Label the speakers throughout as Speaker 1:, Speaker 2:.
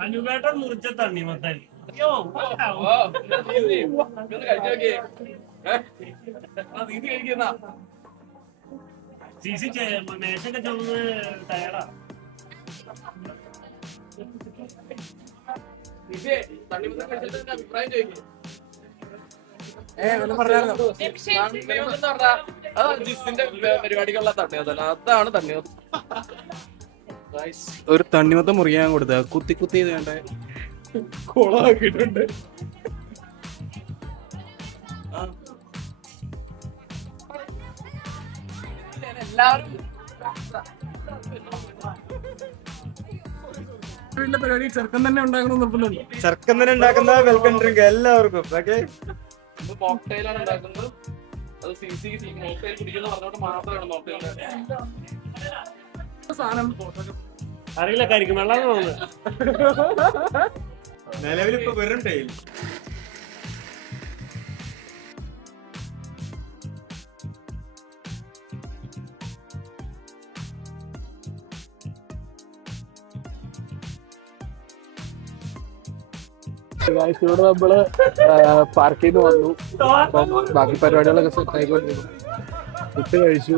Speaker 1: അനുവേട്ടൻ മുറിച്ച തണ്ണിമത്തൻ സി മേശൊക്കെ ചുമന്ന് ടയർഡാ
Speaker 2: തണ്ണിമത്തൻ കഴിച്ചിട്ട് അഭിപ്രായം ചോദിക്കും. ജിസിന്റെ അതാണ് തണ്ണിമത്തം.
Speaker 3: ഒരു തണ്ണിമത്തം മുറിയാൻ കൊടുത്ത കുത്തി കുത്തി വേണ്ട കുളമാക്കിയിട്ടുണ്ട്.
Speaker 2: എല്ലാവരും
Speaker 3: പരിപാടി ചെറുക്കൻ തന്നെ ഉണ്ടാക്കണം നിർബന്ധമുണ്ട്?
Speaker 4: ചെറുക്കൻ തന്നെ ഉണ്ടാക്കുന്ന വെൽക്കം ഡ്രിങ്ക് എല്ലാവർക്കും. ഓക്കെ
Speaker 2: ഉണ്ടാക്കുന്നത്. അത് സി സി മോക്ടെയിൽ കുടിക്കുന്ന പറഞ്ഞോട്ട് മാത്രമാണ് മോക്ടെയിൽ
Speaker 3: സാധനം?
Speaker 1: അറിയില്ല കരിക്കും വെള്ളം തോന്നുന്നു.
Speaker 4: നിലവിൽ ഇപ്പൊ വെറും ടൈൽ
Speaker 3: ഇവിടെ നമ്മൾ പാർക്കിൽ നിന്ന് വന്നു. ബാക്കി പരിപാടികളൊക്കെ സെറ്റ് ആയിക്കൊണ്ടിരുന്നു ഫുഡ് കഴിച്ചു.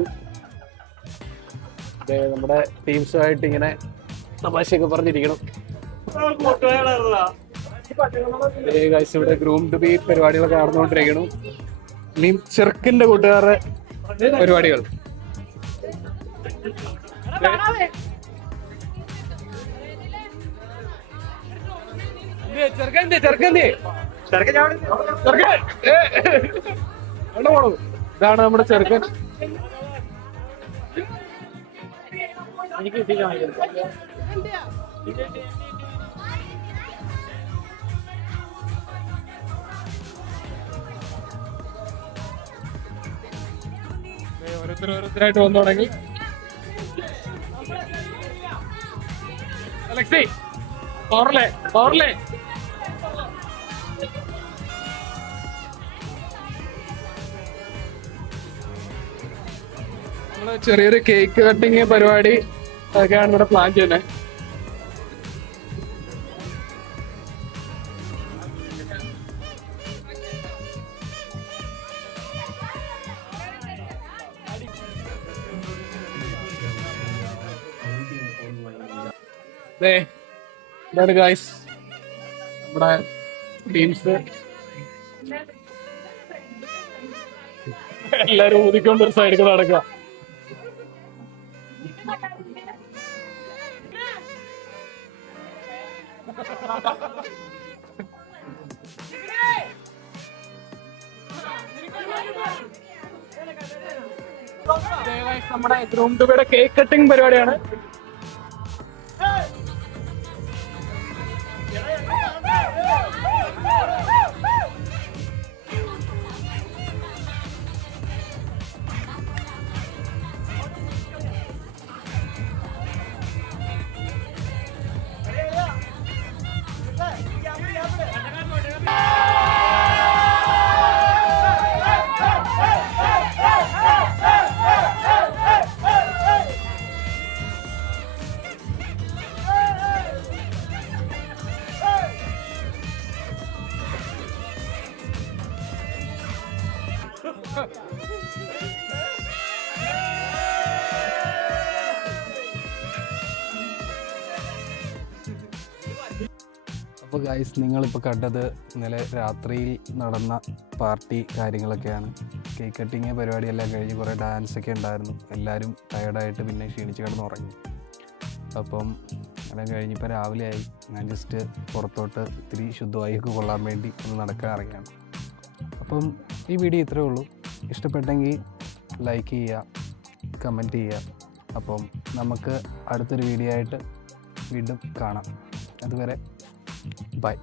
Speaker 3: നമ്മുടെ ടീംസുമായിട്ട് ഇങ്ങനെ തമാശയൊക്കെ പറഞ്ഞിരിക്കണം. ഇവിടെ ഗ്രൂം ടു ബി പരിപാടികളൊക്കെ നടന്നുകൊണ്ടിരിക്കണം മീൻ ചെറുക്കിന്റെ കൂട്ടുകാരുടെ പരിപാടികൾ. ചെറുക്കൻ ചെറുക്കൻ
Speaker 4: ചെറുക്കൻ
Speaker 3: പോണു ഇതാണ് നമ്മുടെ ചെറുക്കൻ. ദേ, ഓരോരുത്തർ ഓരോരുത്തരായിട്ട് വന്നു തുടങ്ങി. അലക്സി പവർലേ പവർലേ നമ്മൾ ചെറിയൊരു കേക്ക് കട്ടിങ് പരിപാടി അതൊക്കെയാണ് ഇവിടെ പ്ലാൻ ചെയ്യുന്നത് ഗായ്സ് നമ്മുടെ ടീംസ് എല്ലാരും ഊതിക്കൊണ്ട് ഒരു സൈഡിൽ നടക്കുക. നമ്മുടെ ഗ്രൂം ടുബിയുടെ കേക്ക് കട്ടിംഗ് പരിപാടിയാണ് അപ്പോൾ ഗൈസ് നിങ്ങളിപ്പോൾ കണ്ടത് ഇന്നലെ രാത്രിയിൽ നടന്ന പാർട്ടി കാര്യങ്ങളൊക്കെയാണ്. കേക്ക് കട്ടിങ് പരിപാടിയെല്ലാം കഴിഞ്ഞ് കുറേ ഡാൻസൊക്കെ ഉണ്ടായിരുന്നു. എല്ലാവരും ടയർഡായിട്ട് പിന്നെ ക്ഷീണിച്ച് കിടന്ന് ഉറങ്ങി. അപ്പം എല്ലാം കഴിഞ്ഞിപ്പോൾ രാവിലെ ആയി. ഞാൻ ജസ്റ്റ് പുറത്തോട്ട് ഇത്തിരി ശുദ്ധവായുക്ക് കൊള്ളാൻ വേണ്ടി ഒന്ന് നടക്കാൻ ഇറങ്ങിയാണ്. അപ്പം ഈ വീഡിയോ ഇത്രയേ ഉള്ളൂ. ഇഷ്ടപ്പെട്ടെങ്കിൽ ലൈക്ക് ചെയ്യുക കമന്റ് ചെയ്യുക. അപ്പം നമുക്ക് അടുത്തൊരു വീഡിയോ ആയിട്ട് വീണ്ടും കാണാം. അതുവരെ ബൈ